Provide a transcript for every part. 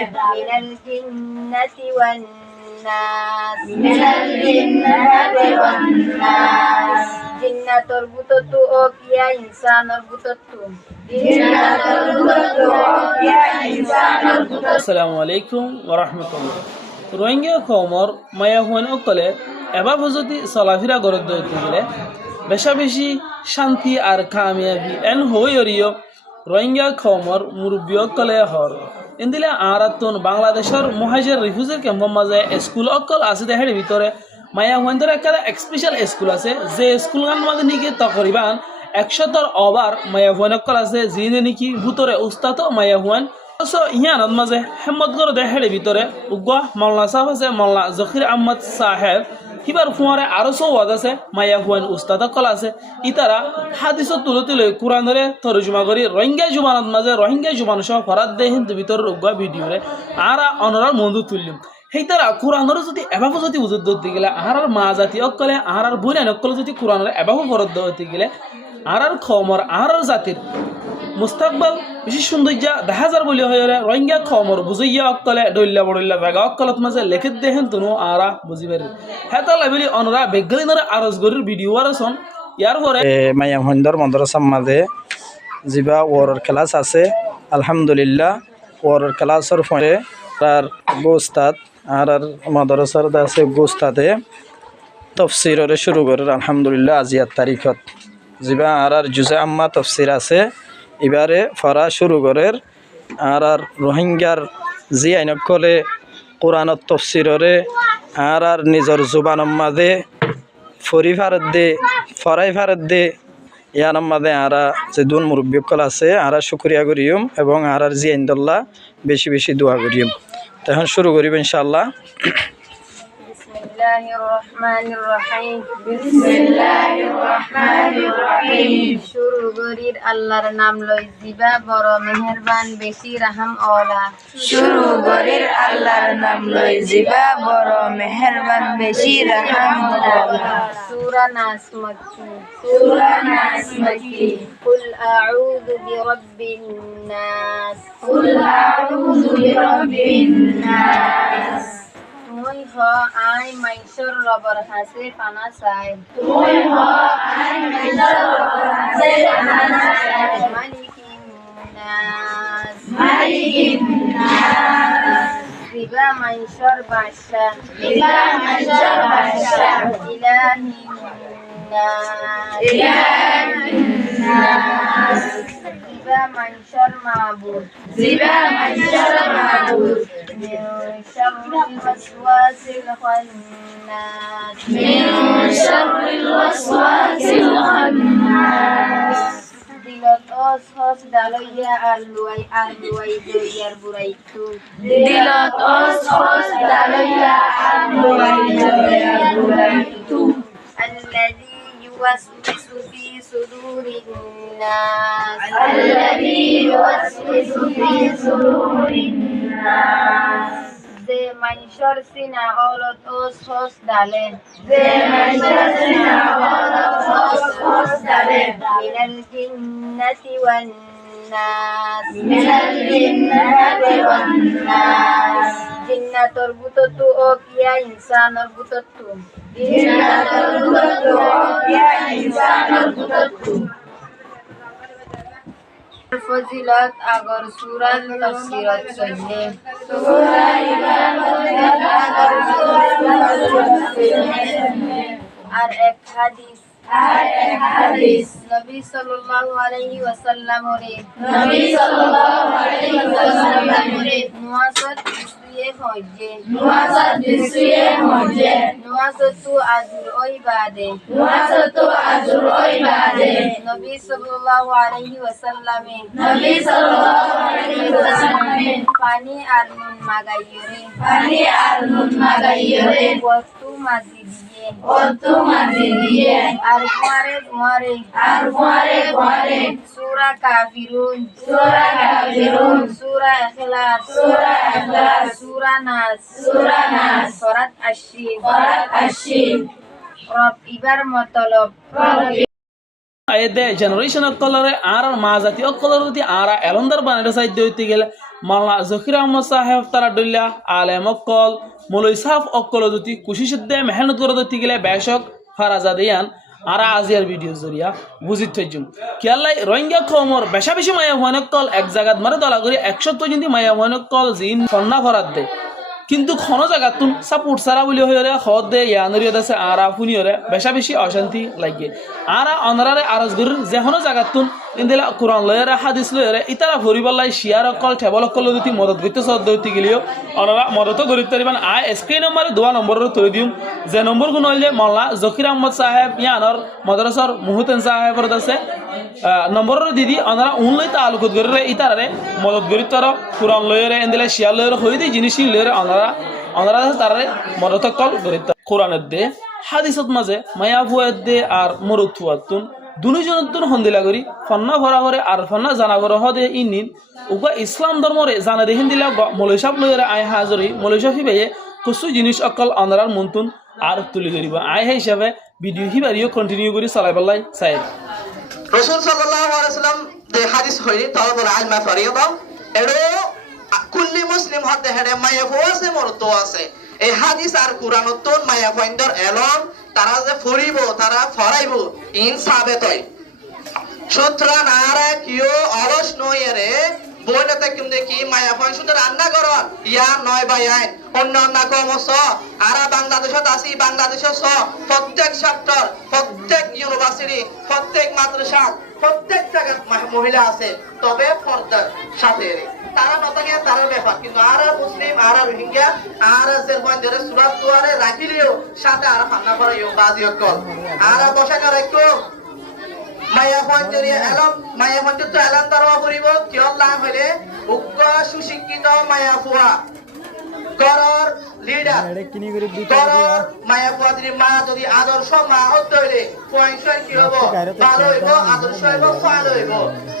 মিনাল জিন্নাতি ওয়ান নাস মিনাল জিন্নাতি ওয়ান নাস জিন্নাতর বুততু ও কিয়া ইনসানর বুততু জিন্নাতুল বুততু ও কিয়া ইনসানুল বুততু আসসালামু আলাইকুম ওয়া রাহমাতুল্লাহ। রোহিঙ্গা কওমর মায়া হুয়ান অকলে এবার যদি চলাফেরা গড়ে দইতে গেলে বেশা বেশি শান্তি আর কামিয়াবি এন হইরিও রোহিঙ্গা কওমর মুরব্বী অকলে হর ইন্দিলে আরাতুন বাংলাদেশের মুহাজির রিফিউজি ক্যাম্পের মাঝে স্কুল অকল আছে দেহের ভিতরে মায়া হুয়ানদের একটা স্পেশাল স্কুল আছে যে স্কুলগান মাঝে নাকি তকরিবান 100 ওভার মায়া হুয়ান অকল আছে যিনি নাকি ভিতরে উস্তাদ মায়া হুয়ান ইয়ানত মাঝে হেমতগড় দেহের ভিতরে উগা মাওলানা সাহেব আছে, মাওলানা জকির আহমদ সাহেব কিবার ফুয়ারে আরো সওয়াদ আছে মায়া হুয়ান উস্তাদ কল আছে ইতারা হাদিস তুলে তুলে কোরআনরে তরজমা করি রোহিঙ্গা জুবানত মাঝে রোহিঙ্গা জুবান সহ ফরাদ দে হিন্দু ভিতর উগা ভিডিওরে আরা অনরার মন্দু তুললিম সেই তারা কোরআনর যদি এভাবে যদি উজুদ দিতে গেলে আর মা জাতি অকলে আর বইনান অকলে যদি কোরআনর এভাবে ফরদ দিতে গেলে আর খমর আর জাতির মুস্তাকবাল বেশি সৌন্দর্য দেখা যার বলি হয়ে রোহিঙ্গা খমর বুঝাইয়া অকলে ডইল্লা বড়ইল্লা জায়গা অকলত মাঝে লেখে দেখেন তুনো আরা বুঝিবার হেতা লাইবলি অনরা বেগলিনরা আরজ গরির ভিডিও আরছন ইয়ার পরে মায়া হন্দর মাদ্রাসার মাঝে যিবা ওয়ারর ক্লাস আছে আলহামদুলিল্লাহ ওয়ারর ক্লাসের ফলে আর গোস্তাদ আর মাদ্রাসার আছে গোস্তাদে তফসিররে শুরু করে আলহামদুলিল্লাহ আজিয়ার তারিখত যিবা আর জুজে আম্মা তফসির আছে এবারে ফরা শুরু করে আর রোহিঙ্গার জি আইনকলে কোরআনত তফসিররে আর নিজের জুবানের মাঝে ফরি ভারত দে ফরাই ভারত দে ইয়ার মাঝে আরা যে দুন মুরব্বীকল আছে আরা শুক্রিয়া করিম এবং আর জি আইন্দল্লাহ বেশি বেশি দোয়া করিম। তখন শুরু করিব ইনশাআল্লাহ। বিসমিল্লাহির রহমানির রহিম বিসমিল্লাহির রহমানির রহিম শুরু করির আল্লাহর নাম লই জিবা বড় মেহেরবান বেশি রহম ওয়ালা শুরু করির আল্লাহর নাম লই জিবা বড় মেহেরবান বেশি রহম ওয়ালা সূরা নাস মক্কি সূরা নাস মক্কি কুল আউযু বিরাব্বিন নাস কুল আউযু বিরাব্বিন নাস তুই হ আই মাইশর রবর হাসে পানা চাই তুই হ আই মাইশর রবর হাসে পানা চাই মালিকিন নাস মালিকিন নাস জিবা মাইশর বাদশা জিবা মাইশর বাদশা ইলাহিন নাস ইলাহিন নাস জিবা মাইশর মাবুদ জিবা মাইশর মাবুদ من شر الوسواس الخناس من شر الوسواس الخناس দিলত অস হস ডালইয়া আলুয়াই দইয়ার বুড়াইতু দিলত অস হস ডালইয়া আলুয়াই দইয়ার বুড়াইতু الذي يوسوس في صدور الناس الذي يوسوس في صدور الناس যে মানুষের সিনা অলত অস হস ডালে যে মানুষের সিনা অলত অস হস ডালে মিনাল জিন্নাতি ওয়ান নাস মিনাল জিন্নাতি ওয়ান নাস জিন্নাতর বুততু ও কিয়া ইনসানর বুততু জিন্নাতুল বুততু ও কিয়া ইনসানুল বুততু ফজিলত আগর সূরাত তাফসীরত চলে সূরা ইবাদত আগর আর এক হাদিস নবী সাল্লাল্লাহু আলাইহি ওয়াসাল্লাম রে নবী সাল্লাল্লাহু আলাইহি ওয়াসাল্লাম রে নুয়াসাত ইসুয়ে হজ্জে নুয়াসাত বিসুয়ে হজ্জে নুয়াসাতু আজর ওই বাদে নুয়াসাতু আজর ওই বাদে নবী সাল্লাল্লাহু আলাইহি ওয়াসাল্লামে নবী সাল্লাল্লাহু আলাইহি ওয়াসাল্লাম পানি আর নুন মাগাইরে পানি আর নুন মাগাইরে ওয়াস্তু মাজি দিয়ে ওতু মাজি দিয়ে আর কুয়ারে আর কুয়ারে সূরা কাফিরুন সূরা কাফিরুন সূরা ইখলাস সূরা নাস সূরাত আশি রব ইবার মতলব আইদে জেনারেশন অকলরে আর মা জাতি অকলর যদি আর এলন্দার বানাইতে সাইড হইতে গেলে মাওলানা জকির আহমদ সাহেব তারা ডল্লা আলেম অক্কল মৌলই সাফ অক্কল যদি কুশিশুদ্ধে মেহনত করে দিতে গেলে বেশক ফারাজা দিয়ান আর আজিয়ার ভিডিও জরিয়া বুঝিত থইজুম কিয়াল্লাই রোহিঙ্গা কমর বেশা বেশি মায়া হওয়ানকল এক জায়গাত মারে দলা করে 100 যদি মায়া হওয়ানকল জিন ফন্না ভরাত দে কিন্তু কোনো জায়গাতুন সাপোর্ট সারা বলি হইরে খদ দে ইয়ানরিয়ত আছে আরা ফুনিয়রে বেশা বেশি অশান্তি লাগে আরা অনরারে আরজগুর যেহনো জায়গাতুন ইন্দিলা কোরআন লয়রে হাদিস লয়রে ইতারা ভরিবাল্লাই শিয়ার অকল টেবল অকল যদি মদত গইতে সদ দইতে গেলিও অনরা মদত গরিত তারিবান আই স্ক্রিন নম্বরে দোয়া নম্বরের তৈ দিম যে নম্বর গুণ হইলে মাওলানা জকির আহমদ সাহেব ইয়ানর মাদ্রাসার মুহতেন সাহেবর আছে নম্বরের দিদি অনরা উনলাই তালুকত গরিরে ইতারারে মদত গরিত তার কোরআন লয়রে ইন্দিলা শিয়ার লয়রে হই দি জিনিস লয়রে অনরা তারারে মদত কল গরিত কোরআনের দে হাদিসত মাঝে মায়া ফুয়াত দে আর মরুত ফুয়াতুন দুজনতুন হন্দিলা করি ফন্না ভরা ভরে আর ফন্না জানা ভরা হদে ইনিন উগা ইসলাম ধর্মরে জানা দেহিন দিলা মলৈসাব লইরে আই হাজরি মলৈসা ফিবে কিছু জিনিস অকল অনরার মন্তুন আর তুলি করিব আই হিসাবে ভিডিও হিবারিও কন্টিনিউ করি চালাই পেলাই চাই রাসূল সাল্লাল্লাহু আলাইহি ওয়াসাল্লাম যে হাদিস হইনি তাওবুল আলমা ফরিয়দা এড়ো কুল্লি মুসলিম হতে হেডে মায়া ফুয়াছে মরতো আছে এই হাদিস আর কুরআনত মায়া ফাইন্ডর এলম তারা যে ফরিব তারা ফরাইব ইন সাবেত হয় সুতরাং আরা কিও অলস নয়রে বইনাতে কিন্তু কি মায়া ফাইন শুধু রান্না করন ইয়া নয় ভাই আইন অন্য অন্য কমস আরা বাংলাদেশত আসি বাংলাদেশত প্রত্যেক সেক্টর প্রত্যেক ইউনিভার্সিটি প্রত্যেক মাদ্রাসা প্রত্যেক জায়গায় মহিলা আছে তবে ফর্দার সাথে তারা নতাকে তার ব্যাপার কিন্তু আর মুসলিম আর রোহিঙ্গা আর জেলবন্দরে সুরাত দুয়ারে রাখিলেও সাথে আর ফান্না করাইও বাজিও কল আর বসানো রাখো মায়া ফঞ্জরিয়া এলম মায়া ফঞ্জর তো এলম তারও করিব কিয় লাভ হইলে উগ্র সুশিক্ষিত মায়া ফুয়া করর লিডার করর মায়া ফুয়া যদি মা যদি আদর্শ মা হতে হইলে পয়সা কি হব ভালো হইব আদর্শ হইব সাল হইব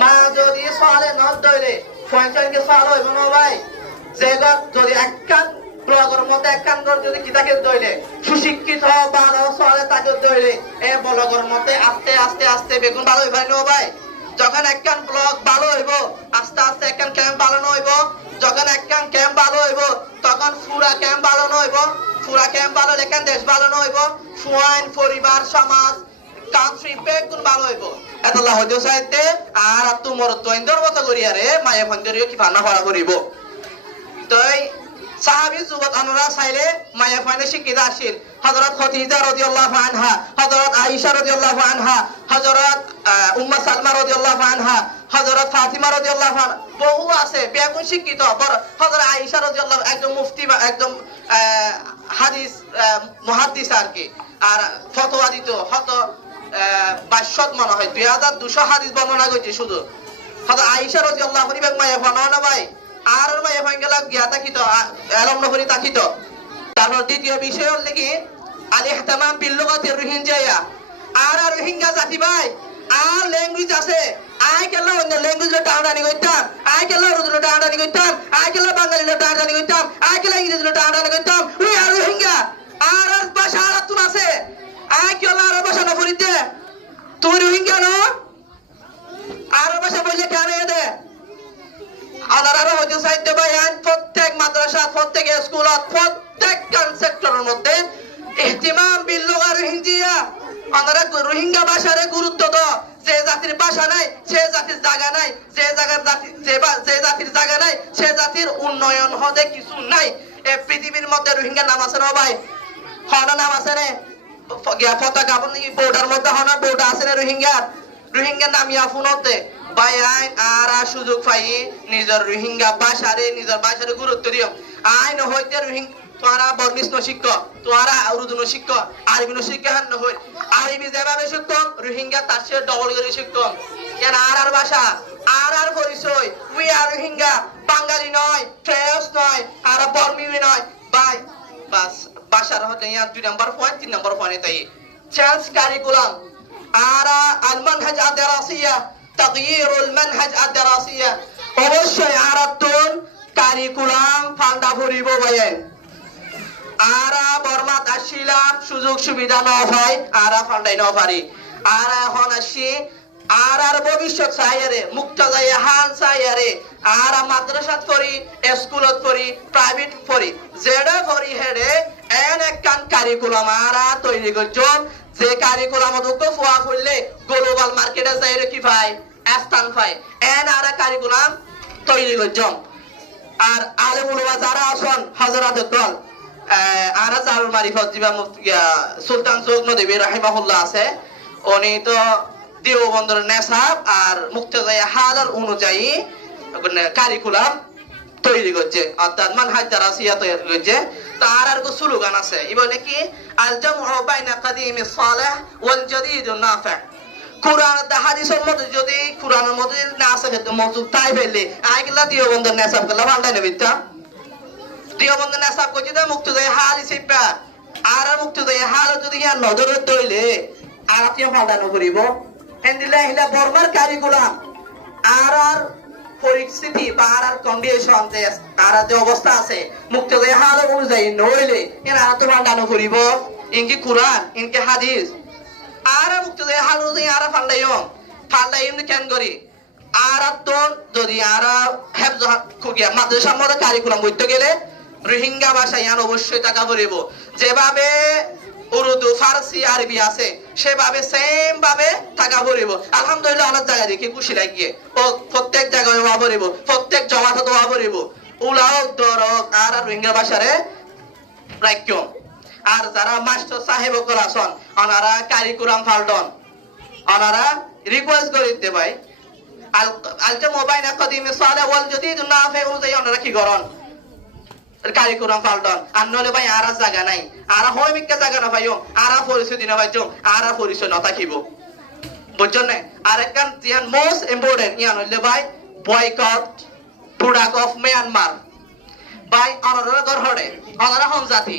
মা যদি সালে নদ হইলে পয়সাকে সাল হইব না ভাই যে যদি একখান ব্লগের মধ্যে একখান যদি কিতাকে দইলে সুশিক্ষিত ভালো সালে তাকে দইলে এই ব্লগের মধ্যে আস্তে আস্তে আস্তে বেগুন ভালো হইব না ভাই যখন একখান ব্লগ ভালো হইব আস্তে আস্তে একখান ক্যাম্প ভালো হইব যখন একখান ক্যাম্প ভালো হইব তখন পুরা ক্যাম্প ভালো হইব পুরা ক্যাম্প ভালো একখান দেশ ভালো হইব ফুয়াইন পরিবার সমাজ কান্ট্রি বেগুন ভালো হইব এতলা হইতো চাইতে আর তোমার তৈন্দর মতো করিয়ারে মায়া ফন্দরিও কি ফান্না ভরা করিব তাই সাহাবী যুবক আনরা চাইলে মায়া ফাইনে শিক্ষিত আসিল হযরত খদিজা রাদিয়াল্লাহু আনহা হযরত আয়েশা রাদিয়াল্লাহু আনহা হযরত উম্মে সালমা রাদিয়াল্লাহু আনহা হযরত ফাতিমা রাদিয়াল্লাহু আনহা বহু আছে বেগুন শিক্ষিত হযরত আয়েশা রাদিয়াল্লাহু একদম মুফতি বা একদম হাদিস মুহাদ্দিস আর কি আর ফতোয়া দিত হত 2200 মনে হয় 2200 হাদিস বর্ণনা করছে শুধু হযরত আয়েশা রাদিয়াল্লাহু আনহা মায়া ফানা ভাই আর মায়া ফাঙ্গেলা গিয়া তাকিত এলম নহরি তাকিত তারপর দ্বিতীয় বিষয় হল কি আল ইহতিমাম বিল লুগাতি রোহিঙ্গা আর রোহিঙ্গা জাতি ভাই আর ল্যাঙ্গুয়েজ আছে আই কেলা অন্য ল্যাঙ্গুয়েজে টানানি কইতাম আই কেলা উর্দুতে টানানি কইতাম আই কেলা বাঙালিতে টানানি কইতাম আই কেলা ইংরেজিতে টানানি কইতাম উই আর রোহিঙ্গা আর ভাষা আর তুন আছে আই কেলা আর ভাষা নফরিতে তুই রোহিঙ্গা ন আর ভাষা বলে কেন দে আদারারো হতে সাইতে বায়ান প্রত্যেক মাদ্রাসা প্রত্যেক স্কুলত প্রত্যেক সেক্টরের মধ্যে ইহতিমাম বিল লুগা রোহিঙ্গিয়া আদারা রোহিঙ্গা ভাষার গুরুত্ব দাও যে জাতির ভাষা নাই সে জাতির জায়গা নাই যে জায়গার জাতি যে জাতির জায়গা নাই সে জাতির উন্নয়ন হতে কিছু নাই এই পৃথিবীর মধ্যে রোহিঙ্গা নাম আছে না ভাই হনা নাম আছে না পতাকা বোর্ডার মধ্যে হনা বোর্ড আছে না রোহিঙ্গা নাম ইয়াফুনতে ভাই আইন আর সুযোগ পাই নিজের রোহিঙ্গা ভাষারে নিজের ভাষারে গুরুত্ব দিও আইন হইতে রোহিঙ্গা তোরা বর্মিস নশিক্ষ তোরা উর্দু নশিক্ষ আরবি নশিক্ষ হান নহই আরবি যেভাবে শিখতাম রোহিঙ্গা তার চেয়ে ডবল করে শিখতাম কেন আর ভাষা আর পরিচয় উই আর রোহিঙ্গা বাঙালি নয় ফ্রেঞ্চ নয় আর বর্মি নয় ভাই বাস ভাষার হতে ইয়া 2 নম্বর পয়েন্ট 3 নম্বর পয়েন্ট তাই চান্স কারিকুলাম আর আল মানহাজ আদ-দারাসিয়া তাগয়িরুল মানহাজ আদ-দারাসিয়া অবশ্যই আরাতুন কারিকুলাম ফান্ডা ভরিব ভাইয়েন আরা বর্মাত আসিলাম সুযোগ সুবিধা না হয় আরা ফান্ডাই না পারি আর এখন আসি আর ভবিষ্যৎ চাইয়ারে মুক্ত যাই হাল চাইয়ারে আর মাদ্রাসাত পড়ি স্কুলত পড়ি প্রাইভেট পড়ি যেটা পড়ি হেডে এন একখান কারিকুলাম আরা তৈরি করছম যে কারিকুলাম দুঃখ ফোয়া করলে গ্লোবাল মার্কেটে যাই কি পাই স্থান পাই এন আরা কারিকুলাম তৈরি করছম আর আলেম উলামা যারা আছেন হযরতের দল আরা জারুল মারিফত জিবা সুলতান জগনদেবী রাহিমাহুল্লাহ আছে উনি তো দেওবন্দের নেশাব আর মুক্তদায়ী হালাল অনুযায়ী কারিকুলাম তৈরি করছে অর্থাৎ মানহাজ দারাসিয়া তৈরি করছে তার আর স্লোগান আছে বলে কি আল জামউ বাইনা কাদিমিস সালিহ ওয়াল জাদিদুন নাফি কুরআন আর হাদিসের মধ্যে যদি কুরআনের মধ্যে না আছে কিন্তু মওজুদ তাই ফেললে আইগুলা দেওবন্দের নেশাব গুলা ভান্ডাই নেবিতা দেওবন্দের নেশাব করছে তো মুক্তদায়ী হাল হিসেবে আর মুক্তদায়ী হাল যদি ইয়া নজরে তৈলে আর আতিয়া ভান্ডানো করিব হেন্দিলা হিলা বর্মার কারিকুলাম আর পরিস্থিতি বা আর কন্ডিশন যে আর যে অবস্থা আছে মুক্তদায়ী হাল অনুযায়ী নইলে এর আর তো ভান্ডানো করিব ইনকি কুরআন ইনকি হাদিস আর মুক্তদায়ী হাল অনুযায়ী আর ফাল্লাইম কেন করি আর তো যদি আর হেফজ খুগিয়া মাদ্রাসার মধ্যে কারিকুলাম করতে গেলে রোহিঙ্গা ভাষা ইয়ান অবশ্যই টাকা পড়িব যেভাবে উর্দু ফারসি আরবি আছে সেভাবে সেম ভাবে টাকা ভরিব আলহামদুলিল্লাহ অনেক জায়গায় দেখি খুশি লাগিয়ে ও প্রত্যেক জায়গায় হওয়া ভরিব প্রত্যেক জমাতে হওয়া ভরিব উলাওক দরক আর রোহিঙ্গা ভাষারে রাখ্য আর যারা মাস্টার সাহেব কল আছেন ওনারা কারিকুলাম ফাল্টন ওনারা রিকোয়েস্ট করে দিতে ভাই আল জামউ বাইনা কাদিমিস সালিহ ওয়াল জাদিদুন নাফি অনুযায়ী ওনারা কি করেন কারিকুলাম ফাল্টন আর নলে ভাই আর জায়গা নাই আর হয় মিক্কা জায়গা না ভাইও আর পরিস্থিতি না ভাইও আর পরিচয় না থাকিব বুঝছেন না আর একখান ইয়ান মোস্ট ইম্পর্টেন্ট ইয়ান হইলে ভাই বয়কট প্রোডাক্ট অফ মিয়ানমার ভাই অনারা গড় হড়ে অনারা হন জাতি